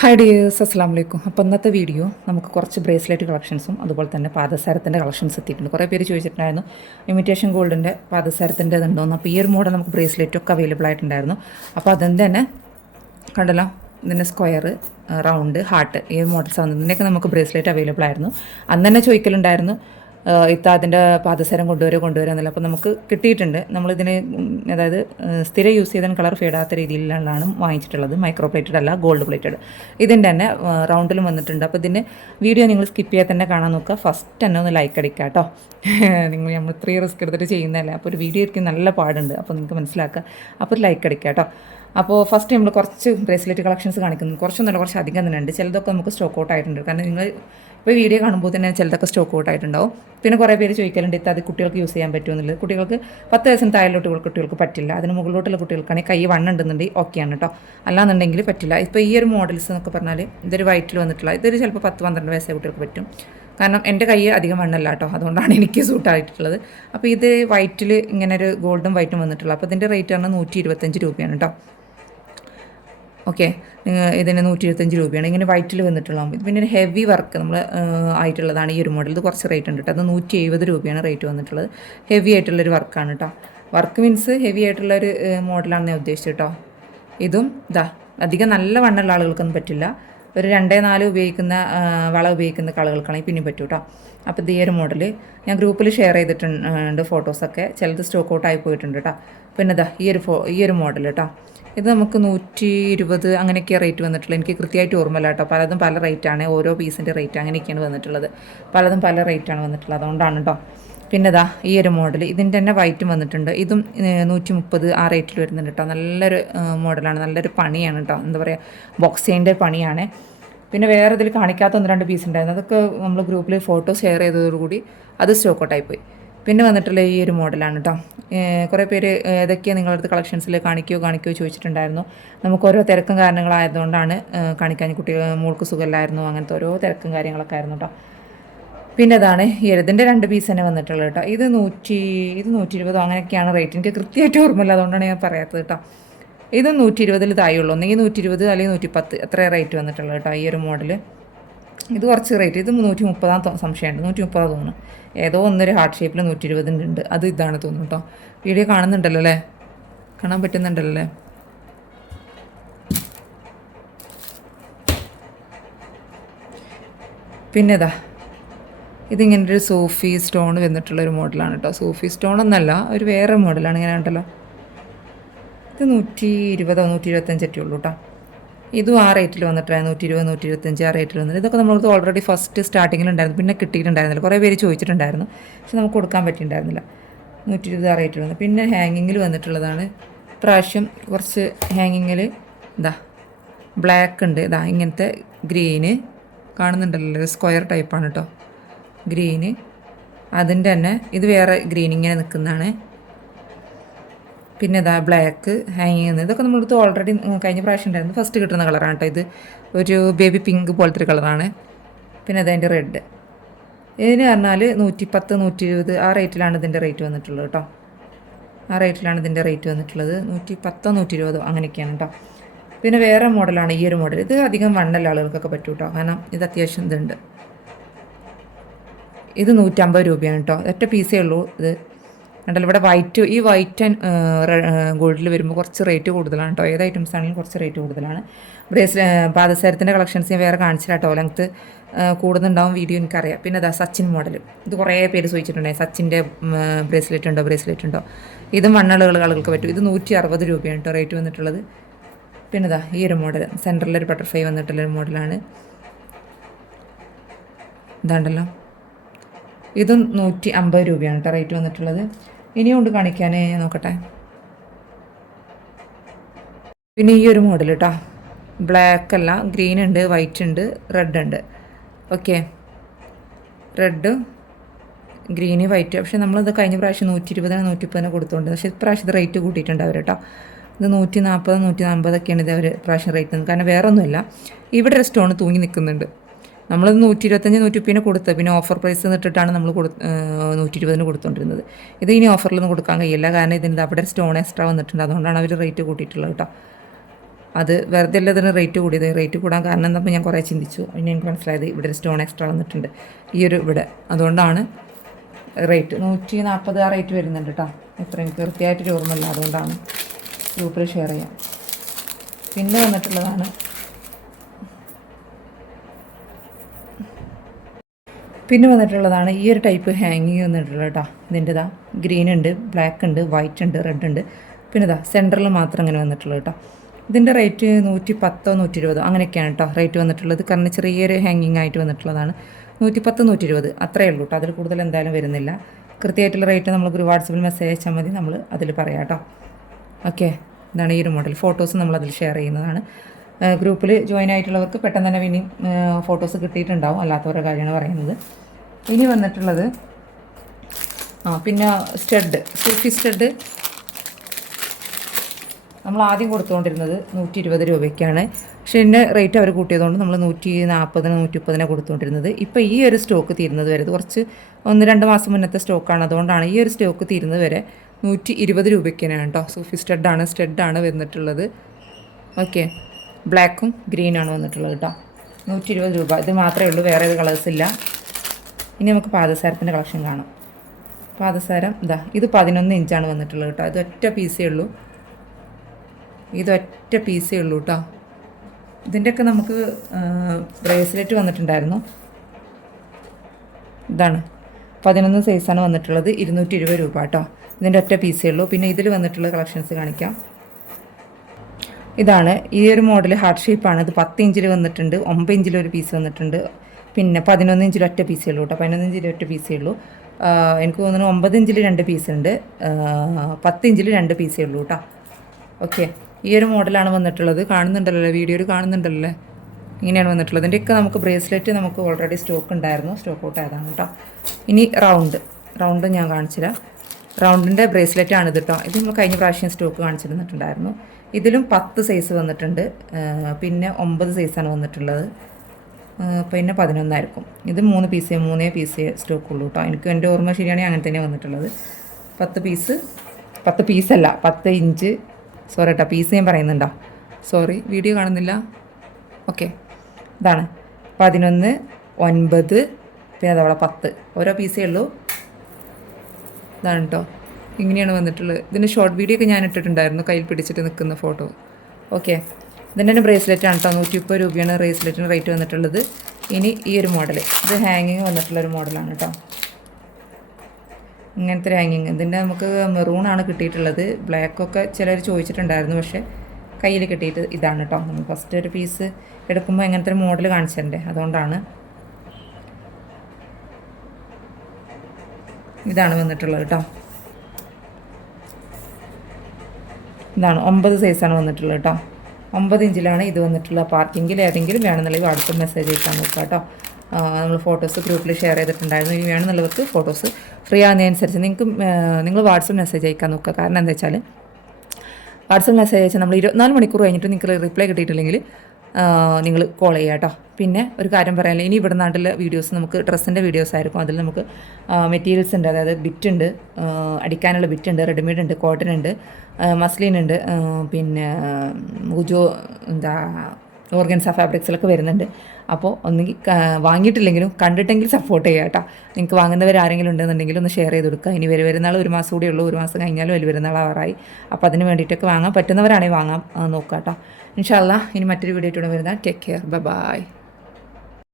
Hi dears, അസ്സാം വലൈക്കും. അപ്പോൾ ഇന്നത്തെ വീഡിയോ നമുക്ക് കുറച്ച് ബ്രേസ്ലെറ്റ് കളക്ഷൻസും അതുപോലെ തന്നെ പാദസരത്തിൻ്റെ കളക്ഷൻസ് എത്തിയിട്ടുണ്ട്. കുറേ പേര് ചോദിച്ചിട്ടുണ്ടായിരുന്നു ഇമിറ്റേഷൻ ഗോൾഡിൻ്റെ പാദസരത്തിൻ്റെ ഇതുണ്ടോയെന്ന്. അപ്പോൾ ഈ ഒരു മോഡൽ നമുക്ക് ബ്രേസ്ലെറ്റൊക്കെ അവൈലബിൾ ആയിട്ടുണ്ടായിരുന്നു. അപ്പോൾ അതിൻ്റെ തന്നെ കണ്ടല്ലോ, ഇതിൻ്റെ സ്ക്വയർ, റൗണ്ട്, ഹാർട്ട്, ഈ മോഡൽസ് ആണ്. ഇതിൻ്റെയൊക്കെ നമുക്ക് ബ്രേസ്ലെറ്റ് അവൈലബിൾ ആയിരുന്നു. അന്ന് തന്നെ ചോദിക്കലുണ്ടായിരുന്നു അതിൻ്റെ പാദസരം കൊണ്ടുവരാമെന്നില്ല. അപ്പോൾ നമുക്ക് കിട്ടിയിട്ടുണ്ട്. നമ്മളിതിന് അതായത് സ്ഥിരം യൂസ് ചെയ്താൽ കളർ ഫേഡാത്ത രീതിയിലാണ് വാങ്ങിച്ചിട്ടുള്ളത്. മൈക്രോ പ്ലേറ്റഡ് അല്ല, ഗോൾഡ് പ്ലേറ്റഡ്. ഇതിൻ്റെ തന്നെ റൗണ്ടിലും വന്നിട്ടുണ്ട്. അപ്പോൾ ഇതിന് വീഡിയോ നിങ്ങൾ സ്കിപ്പ് ചെയ്യാൻ തന്നെ കാണാൻ നോക്കുക. ഫസ്റ്റ് തന്നെ ഒന്ന് ലൈക്ക് അടിക്കുക കേട്ടോ. നമ്മൾ ഇത്രയും റിസ്ക് എടുത്തിട്ട് ചെയ്യുന്നതല്ലേ, അപ്പോൾ ഒരു വീഡിയോ ഇരിക്കും നല്ല പാടുണ്ട്. അപ്പോൾ നിങ്ങൾക്ക് മനസ്സിലാക്കുക. അപ്പോൾ ഒരു ലൈക്ക് അടിക്കുക കേട്ടോ. അപ്പോൾ ഫസ്റ്റ് നമ്മൾ കുറച്ച് ബ്രേസ്ലെറ്റ് കളക്ഷൻസ് കാണിക്കുന്നു. കുറച്ചൊന്നുമല്ല, കുറച്ച് അധികം തന്നെ ഉണ്ട്. ചിലതൊക്കെ നമുക്ക് സ്റ്റോക്ക് ഔട്ട് ആയിട്ടുണ്ട്. കാരണം നിങ്ങൾ ഇപ്പോൾ വീഡിയോ കാണുമ്പോൾ തന്നെ ചിലതൊക്കെ സ്റ്റോക്ക് ഔട്ട് ആയിട്ടുണ്ടാവും. പിന്നെ കുറേ പേര് ചോദിക്കലുണ്ട് അത് കുട്ടികൾക്ക് യൂസ് ചെയ്യാൻ പറ്റുമെന്നുള്ളത്. കുട്ടികൾക്ക് 10 വയസ്സിന് താഴെയുള്ള കുട്ടികൾക്ക് പറ്റില്ല. അതിന് മുകളിലോട്ടുള്ള കുട്ടികൾക്കാണെങ്കിൽ കൈ വണ്ണുണ്ടെന്നുണ്ടെങ്കിൽ ഓക്കെയാണ് കേട്ടോ. അല്ലാന്നുണ്ടെങ്കിൽ പറ്റില്ല. ഇപ്പോൾ ഈ ഒരു മോഡൽസ് എന്നൊക്കെ പറഞ്ഞാൽ ഇതൊരു വൈറ്റിൽ വന്നിട്ടുള്ള, ഇതൊരു ചിലപ്പോൾ 10-12 വയസ്സായ കുട്ടികൾക്ക് പറ്റും. കാരണം എൻ്റെ കൈ അധികം വണ്ണല്ല കേട്ടോ, അതുകൊണ്ടാണ് എനിക്ക് സൂട്ടായിട്ടുള്ളത്. അപ്പോൾ ഇത് വൈറ്റിൽ ഇങ്ങനെ ഒരു ഗോൾഡും വൈറ്റും വന്നിട്ടുള്ളത്. അപ്പോൾ ഇതിൻ്റെ റേറ്റ് പറഞ്ഞാൽ 125 രൂപയാണ് കേട്ടോ. ഓക്കെ, ഇതിന് 125 രൂപയാണ്. ഇങ്ങനെ വൈറ്റിൽ വന്നിട്ടുള്ളതാണ്. ഇത് പിന്നെ ഒരു ഹെവി വർക്ക് നമ്മൾ ആയിട്ടുള്ളതാണ് ഈ ഒരു മോഡൽ. ഇത് കുറച്ച് റേറ്റ് ഉണ്ട് കേട്ടോ. അത് 170 രൂപയാണ് റേറ്റ് വന്നിട്ടുള്ളത്. ഹെവി ആയിട്ടുള്ളൊരു വർക്കാണ് കേട്ടോ. വർക്ക് മീൻസ് ഹെവി ആയിട്ടുള്ളൊരു മോഡലാണ് ഞാൻ ഉദ്ദേശിച്ചത് കേട്ടോ. ഇതും അധികം നല്ല വണ്ണമുള്ള ആളുകൾക്കൊന്നും പറ്റില്ല. ഒരു 2-4 ഉപയോഗിക്കുന്ന വള ഉപയോഗിക്കുന്ന ആളുകൾക്കാണെങ്കിൽ പിന്നെയും പറ്റും കേട്ടോ. അപ്പോൾ ഇത് ഈ ഒരു മോഡൽ ഞാൻ ഗ്രൂപ്പിൽ ഷെയർ ചെയ്തിട്ടുണ്ട് ഫോട്ടോസൊക്കെ. ചിലത് സ്റ്റോക്ക് ഔട്ട് ആയി പോയിട്ടുണ്ട് കേട്ടോ. പിന്നെ ഈ ഒരു മോഡൽ കേട്ടോ. ഇത് നമുക്ക് 120 അങ്ങനെയൊക്കെയാണ് റേറ്റ് വന്നിട്ടുള്ളത്. എനിക്ക് കൃത്യമായിട്ട് ഓർമ്മയില്ല കേട്ടോ. പലതും പല റേറ്റാണ്, ഓരോ പീസിൻ്റെ റേറ്റ് അങ്ങനെയൊക്കെയാണ് വന്നിട്ടുള്ളത്. പലതും പല റേറ്റാണ് വന്നിട്ടുള്ളത്, അതുകൊണ്ടാണ് കേട്ടോ. പിന്നെ ഈ ഒരു മോഡൽ ഇതിൻ്റെ തന്നെ വൈറ്റും വന്നിട്ടുണ്ട്. ഇതും 130 ആ റേറ്റിൽ വരുന്നുണ്ട് കേട്ടോ. നല്ലൊരു മോഡലാണ്, നല്ലൊരു പണിയാണ് കേട്ടോ. എന്താ പറയുക, ബോക്സിൻ്റെ പണിയാണ്. പിന്നെ വേറെ ഇതിൽ കാണിക്കാത്ത 1-2 പീസ് ഉണ്ടായിരുന്നു. അതൊക്കെ നമ്മൾ ഗ്രൂപ്പിൽ ഫോട്ടോ ഷെയർ ചെയ്തതോടുകൂടി അത് സ്റ്റോക്ക് ഔട്ടായിപ്പോയി. പിന്നെ വന്നിട്ടുള്ള ഈ ഒരു മോഡലാണ് കേട്ടോ. കുറേ പേര് ഏതൊക്കെയാണ് നിങ്ങളടുത്ത് കളക്ഷൻസിൽ കാണിക്കുകയോ ചോദിച്ചിട്ടുണ്ടായിരുന്നു. നമുക്ക് ഓരോ തിരക്കും കാരണങ്ങളായതുകൊണ്ടാണ് കാണിക്കാൻ. മോൾക്ക് സുഖമില്ലായിരുന്നു, അങ്ങനത്തെ ഓരോ തിരക്കും കാര്യങ്ങളൊക്കെ ആയിരുന്നു കേട്ടോ. പിന്നെ ഇതിൻ്റെ 2 പീസ് തന്നെ വന്നിട്ടുള്ളത് കേട്ടോ. ഇത് 120 അങ്ങനെയൊക്കെയാണ് റേറ്റ്. എനിക്ക് കൃത്യമായിട്ട് ഓർമ്മയില്ല, അതുകൊണ്ടാണ് ഞാൻ പറയാത്തത് കേട്ടോ. ഇത് 120 തായുള്ളൂ. ഒന്നെങ്കിൽ 120 അല്ലെങ്കിൽ 110 എത്ര റേറ്റ് വന്നിട്ടുള്ളത് കേട്ടോ ഈ ഒരു മോഡൽ. ഇത് കുറച്ച് റേറ്റ്, ഇത് 130 സംശയമുണ്ട്, 130 തോന്നുന്നു. ഏതോ ഒന്നൊരു ഹാർട്ട് ഷേപ്പിൽ 120 ഉണ്ട്. അത് ഇതാണ് തോന്നുന്നു കേട്ടോ. വീഡിയോ കാണുന്നുണ്ടല്ലോ അല്ലേ, കാണാൻ പറ്റുന്നുണ്ടല്ലോ അല്ലേ. പിന്നെ ഇതിങ്ങനെ ഒരു സൂഫി സ്റ്റോൺ വന്നിട്ടുള്ളൊരു മോഡലാണ് കേട്ടോ. സൂഫി സ്റ്റോൺ ഒന്നല്ല, ഒരു വേറെ മോഡലാണ്. ഇങ്ങനെ ഉണ്ടല്ലോ. ഇത് 120 125 ഉള്ളൂ കേട്ടോ. ഇതും ആ റേറ്റിൽ വന്നിട്ടാണ് 120 125 ആ റേറ്റിൽ വന്നിട്ട്. ഇതൊക്കെ നമ്മൾക്ക് ഓൾറെഡി ഫസ്റ്റ് സ്റ്റാർട്ടിങ്ങിലുണ്ടായിരുന്നു, പിന്നെ കിട്ടിയിട്ടുണ്ടായിരുന്നില്ല. കുറേ പേര് ചോദിച്ചിട്ടുണ്ടായിരുന്നു, പക്ഷെ നമുക്ക് കൊടുക്കാൻ പറ്റിയിട്ടുണ്ടായിരുന്നില്ല. 120 ആ റേറ്റിൽ വന്നു. പിന്നെ ഹാങ്ങിങ്ങിൽ വന്നിട്ടുള്ളതാണ് പ്രാവശ്യം. കുറച്ച് ഹാങ്ങിങ്ങിൽ ബ്ലാക്ക് ഉണ്ട്. ഇങ്ങനത്തെ ഗ്രീന് കാണുന്നുണ്ടല്ലോ, സ്ക്വയർ ടൈപ്പാണ് കേട്ടോ. ഗ്രീന് അതിൻ്റെ തന്നെ ഇത് വേറെ ഗ്രീൻ ഇങ്ങനെ നിൽക്കുന്നതാണ്. പിന്നെ ബ്ലാക്ക് ഹാങ് ചെയ്യുന്നത്. ഇതൊക്കെ നമ്മളടുത്ത് ഓൾറെഡി കഴിഞ്ഞ പ്രാവശ്യം ഉണ്ടായിരുന്നു. ഫസ്റ്റ് കിട്ടുന്ന കളറാണ് കേട്ടോ. ഇത് ഒരു ബേബി പിങ്ക് പോലത്തെ ഒരു കളറാണ്. പിന്നെ അതിൻ്റെ റെഡ്. ഇതിന് പറഞ്ഞാൽ 110 120 ആ റേറ്റിലാണ് ഇതിൻ്റെ റേറ്റ് വന്നിട്ടുള്ളത് കേട്ടോ. ആ റേറ്റിലാണ് ഇതിൻ്റെ റേറ്റ് വന്നിട്ടുള്ളത്. 110 120 അങ്ങനെയൊക്കെയാണ് കേട്ടോ. പിന്നെ വേറെ മോഡലാണ് ഈ ഒരു മോഡൽ. ഇത് അധികം വണ്ണല്ല ആളുകൾക്കൊക്കെ പറ്റും കേട്ടോ, കാരണം ഇത് അത്യാവശ്യം ഇതുണ്ട്. ഇത് 150 രൂപയാണ് കേട്ടോ. ഒറ്റ പീസേ ഉള്ളൂ ഇത്. കണ്ടല്ലോ ഇവിടെ ഈ വൈറ്റ് ആൻഡ് ഗോൾഡിൽ വരുമ്പോൾ കുറച്ച് റേറ്റ് കൂടുതലാണ് കേട്ടോ. ഏത് ഐറ്റംസ് ആണെങ്കിലും കുറച്ച് റേറ്റ് കൂടുതലാണ്. പാദസരത്തിൻ്റെ കളക്ഷൻസ് ഞാൻ വേറെ കാണിച്ചില്ല കേട്ടോ. ലെങ്ത്ത് കൂടുന്നുണ്ടാവും വീഡിയോ എനിക്കറിയാം. പിന്നെ സച്ചിൻ മോഡൽ. ഇത് കുറേ പേര് ചോദിച്ചിട്ടുണ്ടായി, സച്ചിൻ്റെ ബ്രേസ്ലെറ്റ് ഉണ്ടോ. ഇതും ആളുകൾക്ക് പറ്റും. ഇത് 160 രൂപയാണ് കേട്ടോ റേറ്റ് വന്നിട്ടുള്ളത്. പിന്നെ ഈ ഒരു മോഡൽ സെൻറ്ററിലൊരു ബട്ടർഫ്ലൈ വന്നിട്ടുള്ളൊരു മോഡലാണ്. ഇതാണ്ടല്ലോ, ഇതും 150 രൂപയാണ് കേട്ടോ റേറ്റ് വന്നിട്ടുള്ളത്. ഇനിയും കൊണ്ട് കാണിക്കാൻ നോക്കട്ടെ. പിന്നെ ഈ ഒരു മോഡൽ കേട്ടോ, ബ്ലാക്ക് അല്ല, ഗ്രീൻ ഉണ്ട്, വൈറ്റ് ഉണ്ട്, റെഡ് ഉണ്ട്. Okay, red green white. പക്ഷേ നമ്മളിത് കഴിഞ്ഞ പ്രാവശ്യം 120 130 കൊടുത്തുകൊണ്ട്, പക്ഷേ ഇപ്രാവശ്യം ഇത് റേറ്റ് കൂട്ടിയിട്ടുണ്ട് അവർ കേട്ടോ. ഇത് 140 150 ഇത് അവർ പ്രാവശ്യം റേറ്റ് നിൽക്കുന്നത്. കാരണം വേറെ ഒന്നുമില്ല, ഇവിടെ ഒരു സ്റ്റോൺ തൂങ്ങി നിൽക്കുന്നുണ്ട്. നമ്മളത് 125 130 കൊടുത്തത്. പിന്നെ ഓഫർ പ്രൈസ് ഇട്ടിട്ടാണ് നമ്മൾ 120 കൊടുത്തുകൊണ്ടിരുന്നത്. ഇത് ഇനി ഓഫറിലൊന്നും കൊടുക്കാൻ കഴിയില്ല, കാരണം ഇതിൻ്റെ അവിടെ സ്റ്റോൺ എക്സ്ട്രാ വന്നിട്ടുണ്ട്. അതുകൊണ്ടാണ് അവർ റേറ്റ് കൂട്ടിയിട്ടുള്ളത് കേട്ടോ. അത് വെറുതെ അല്ലതിന് റേറ്റ് കൂടിയത്. റേറ്റ് കൂടാൻ കാരണം എന്താ ഞാൻ കുറേ ചിന്തിച്ചു. പിന്നെ എനിക്ക് മനസ്സിലായത് ഇവിടെ ഒരു സ്റ്റോൺ എക്സ്ട്രാ വന്നിട്ടുണ്ട് ഈ ഒരു ഇവിടെ, അതുകൊണ്ടാണ് റേറ്റ് 140 ആ റേറ്റ് വരുന്നുണ്ട് കേട്ടോ. എത്ര എനിക്ക് കൃത്യമായിട്ടൊരു ഓർമ്മയില്ല, അതുകൊണ്ടാണ് ഗ്രൂപ്പിൽ ഷെയർ ചെയ്യാം. പിന്നെ വന്നിട്ടുള്ളതാണ് ഈ ഒരു ടൈപ്പ് ഹാങ്ങിങ് വന്നിട്ടുള്ളത് കേട്ടോ. ഇതിൻ്റെതാ ഗ്രീൻ ഉണ്ട്, ബ്ലാക്ക് ഉണ്ട്, വൈറ്റ് ഉണ്ട്, റെഡ് ഉണ്ട്. പിന്നെ ഇതാ സെൻറ്ററിൽ മാത്രം അങ്ങനെ വന്നിട്ടുള്ളത് കേട്ടോ. ഇതിൻ്റെ റേറ്റ് 110 120 അങ്ങനെയൊക്കെയാണ് കേട്ടോ റേറ്റ് വന്നിട്ടുള്ളത്. കാരണം ചെറിയൊരു ഹാങ്ങിങ് ആയിട്ട് വന്നിട്ടുള്ളതാണ്. 110 120 അത്രയേ ഉള്ളൂ കേട്ടോ. അതിൽ കൂടുതൽ എന്തായാലും വരുന്നില്ല. കൃത്യമായിട്ടുള്ള റേറ്റ് നമുക്ക് ഒരു വാട്സപ്പിൽ മെസ്സേജ് അയച്ചാൽ മതി, നമ്മൾ അതിൽ പറയാം കേട്ടോ. ഓക്കെ, ഇതാണ് ഈ ഒരു മോഡൽ. ഫോട്ടോസ് നമ്മളതിൽ ഷെയർ ചെയ്യുന്നതാണ്. ഗ്രൂപ്പിൽ ജോയിൻ ആയിട്ടുള്ളവർക്ക് പെട്ടെന്ന് തന്നെ ഇനി ഫോട്ടോസ് കിട്ടിയിട്ടുണ്ടാവും, അല്ലാത്തവരുടെ കാര്യമാണ് പറയുന്നത്. ഇനി വന്നിട്ടുള്ളത് പിന്നെ സ്റ്റഡ്, സൂഫി സ്റ്റഡ് നമ്മൾ ആദ്യം കൊടുത്തുകൊണ്ടിരുന്നത് 120 രൂപയ്ക്കാണ്. പക്ഷേ ഇതിൻ്റെ റേറ്റ് അവർ കൂട്ടിയതുകൊണ്ട് നമ്മൾ 140 130 കൊടുത്തുകൊണ്ടിരുന്നത്. ഇപ്പോൾ ഈ ഒരു സ്റ്റോക്ക് തീരുന്നത് വരെ, ഇത് കുറച്ച് 1-2 മാസം മുന്നത്തെ സ്റ്റോക്കാണ്, അതുകൊണ്ടാണ് ഈ ഒരു സ്റ്റോക്ക് തീരുന്നത് വരെ 120 രൂപയ്ക്കാണ് കേട്ടോ. സൂഫി സ്റ്റഡാണ് വന്നിട്ടുള്ളത്. ഓക്കെ, ബ്ലാക്കും ഗ്രീനാണ് വന്നിട്ടുള്ളത് കേട്ടോ. 120 രൂപ. ഇത് മാത്രമേ ഉള്ളൂ, വേറെ കളേഴ്സ് ഇല്ല. ഇനി നമുക്ക് പാദസാരത്തിൻ്റെ കളക്ഷൻ കാണാം. പാദസാരം ഇത് 11 ഇഞ്ചാണ് വന്നിട്ടുള്ളത് കേട്ടോ. ഇത് ഒറ്റ പീസേ ഉള്ളൂ കേട്ടോ. ഇതിൻ്റെയൊക്കെ നമുക്ക് ബ്രേസ്ലെറ്റ് വന്നിട്ടുണ്ടായിരുന്നു. ഇതാണ് 11 സൈസാണ് വന്നിട്ടുള്ളത്. 220 രൂപ കേട്ടോ. ഇതിൻ്റെ ഒറ്റ പീസേ ഉള്ളൂ. പിന്നെ ഇതിൽ വന്നിട്ടുള്ള കളക്ഷൻസ് കാണിക്കാം. ഇതാണ് ഈ ഒരു മോഡൽ ഹാർട്ട് ഷേപ്പാണ്. ഇത് 10 ഇഞ്ചിൽ വന്നിട്ടുണ്ട്, 9 ഇഞ്ചിലൊരു പീസ് വന്നിട്ടുണ്ട്, പിന്നെ 11 ഇഞ്ചിൽ ഒറ്റ പീസേ ഉള്ളൂ കേട്ടോ. 11 ഇഞ്ചിൽ ഒറ്റ പീസേ ഉള്ളൂ. എനിക്ക് തോന്നുന്നു 9 ഇഞ്ചിൽ 2 പീസ് ഉണ്ട്, 10 ഇഞ്ചിൽ 2 പീസേ ഉള്ളൂ കേട്ടോ. ഓക്കെ, ഈ ഒരു മോഡലാണ് വന്നിട്ടുള്ളത്. കാണുന്നുണ്ടല്ലോ, വീഡിയോയിൽ കാണുന്നുണ്ടല്ലോ, ഇങ്ങനെയാണ് വന്നിട്ടുള്ളത്. ഇതിൻ്റെയൊക്കെ നമുക്ക് ബ്രേസ്ലെറ്റ് നമുക്ക് ഓൾറെഡി സ്റ്റോക്ക് ഉണ്ടായിരുന്നു, സ്റ്റോക്ക് ഔട്ട് ആയതാണ് കേട്ടോ. ഇനി റൗണ്ട് ഞാൻ കാണിച്ചുതരാം. റൗണ്ടിൻ്റെ ബ്രേസ്ലെറ്റ് ആണ് ഇത് കേട്ടോ. ഇത് നമ്മൾ കഴിഞ്ഞ പ്രാവശ്യം സ്റ്റോക്ക് കാണിച്ചിരുന്നിട്ടുണ്ടായിരുന്നു. ഇതിലും 10 സൈസ് വന്നിട്ടുണ്ട്, പിന്നെ 9 സൈസാണ് വന്നിട്ടുള്ളത്, പിന്നെ 11 ആയിരിക്കും. ഇത് 3 പീസേ സ്റ്റോക്കുള്ളൂ കേട്ടോ. എനിക്ക് എൻ്റെ ഓർമ്മ ശരിയാണെങ്കിൽ അങ്ങനെ തന്നെ വന്നിട്ടുള്ളത്. 10 പീസല്ല 10 ഇഞ്ച്, സോറി കേട്ടോ, പീസ് ഞാൻ പറയുന്നുണ്ടോ, സോറി വീഡിയോ കാണുന്നില്ല. ഓക്കെ, ഇതാണ് 11, 9, പിന്നെ അതവിടെ 10 ഓരോ പീസേ ഉള്ളൂ. ഇതാണ് കേട്ടോ, ഇങ്ങനെയാണ് വന്നിട്ടുള്ളത്. ഇതിൻ്റെ ഷോർട്ട് വീഡിയോ ഒക്കെ ഞാൻ ഇട്ടിട്ടുണ്ടായിരുന്നു, കയ്യിൽ പിടിച്ചിട്ട് നിൽക്കുന്ന ഫോട്ടോ. ഓക്കെ, ഇതിൻ്റെ തന്നെ ബ്രേസ്ലെറ്റാണ് കേട്ടോ. 130 രൂപയാണ് ബ്രേസ്ലെറ്റിന് റേറ്റ് വന്നിട്ടുള്ളത്. ഇനി ഈ ഒരു മോഡൽ, ഇത് ഹാങ്ങിങ് വന്നിട്ടുള്ളൊരു മോഡലാണ് കേട്ടോ. ഇങ്ങനത്തെ ഒരു ഹാങ്ങിങ്. ഇതിൻ്റെ നമുക്ക് മെറൂണാണ് കിട്ടിയിട്ടുള്ളത്. ബ്ലാക്കൊക്കെ ചിലർ ചോദിച്ചിട്ടുണ്ടായിരുന്നു, പക്ഷേ കയ്യിൽ കിട്ടിയിട്ട് ഇതാണ് കേട്ടോ. നമ്മൾ ഫസ്റ്റ് ഒരു പീസ് എടുക്കുമ്പോൾ എങ്ങനത്തെ ഒരു മോഡൽ കാണിച്ചിട്ടുണ്ട്, അതുകൊണ്ടാണ്. ഇതാണ് വന്നിട്ടുള്ളത് കേട്ടോ. ഇതാണ് 9 സൈസാണ് വന്നിട്ടുള്ളത് കേട്ടോ. 9 ഇഞ്ചിലാണ് ഇത് വന്നിട്ടുള്ളത്. പാർക്കിങ്ങിൽ ഏതെങ്കിലും വേണമെന്നുണ്ടെങ്കിൽ വാട്സപ്പ് മെസ്സേജ് അയക്കാൻ നോക്കുക കേട്ടോ. നമ്മൾ ഫോട്ടോസ് ഗ്രൂപ്പിൽ ഷെയർ ചെയ്തിട്ടുണ്ടായിരുന്നു. ഇനി വേണമെന്നുള്ളവർക്ക് ഫോട്ടോസ് ഫ്രീ ആകുന്നതനുസരിച്ച് നിങ്ങൾ വാട്സപ്പ് മെസ്സേജ് അയക്കാൻ നോക്കുക. കാരണം എന്താ വെച്ചാൽ വാട്സപ്പ് മെസ്സേജ് അയച്ചാൽ നമ്മൾ 24 മണിക്കൂർ കഴിഞ്ഞിട്ട് നിങ്ങൾക്ക് റിപ്ലൈ കിട്ടിയിട്ടില്ലെങ്കിൽ നിങ്ങൾ കോൾ ചെയ്യുക കേട്ടോ. പിന്നെ ഒരു കാര്യം പറയാനില്ല, ഇനി ഇവിടെ നാട്ടിലെ വീഡിയോസ് നമുക്ക് ഡ്രസ്സിൻ്റെ വീഡിയോസ് ആയിരിക്കും. അതിൽ നമുക്ക് മെറ്റീരിയൽസ് ഉണ്ട്, അതായത് ബിറ്റുണ്ട്, അടിക്കാനുള്ള ബിറ്റുണ്ട്, റെഡിമെയ്ഡ് ഉണ്ട്, കോട്ടൺ ഉണ്ട്, മസ്ലിൻ ഉണ്ട്, പിന്നെ ഓർഗൻസ ഫാബ്രിക്സിലൊക്കെ വരുന്നുണ്ട്. അപ്പോൾ ഒന്നെങ്കിൽ വാങ്ങിയിട്ടില്ലെങ്കിലും കണ്ടിട്ടെങ്കിൽ സപ്പോർട്ട് ചെയ്യുക കേട്ടോ. നിങ്ങൾക്ക് വാങ്ങുന്നവർ ആരെങ്കിലും ഉണ്ടെന്നുണ്ടെങ്കിൽ ഒന്ന് ഷെയർ ചെയ്ത് കൊടുക്കുക. ഇനി വരുന്നാൾ 1 മാസം കൂടെ ഉള്ളൂ, 1 മാസം കഴിഞ്ഞാലും വരുന്നാൾ ആവാറായി. അപ്പോൾ അതിന് വേണ്ടിയിട്ടൊക്കെ വാങ്ങാൻ പറ്റുന്നവരാണെങ്കിൽ വാങ്ങാൻ നോക്കുക കേട്ടോ. ഇൻഷാ അല്ലാഹ് ഇനി മറ്റൊരു വീഡിയോ ആയിട്ട് വരുന്നത്. Take care, by.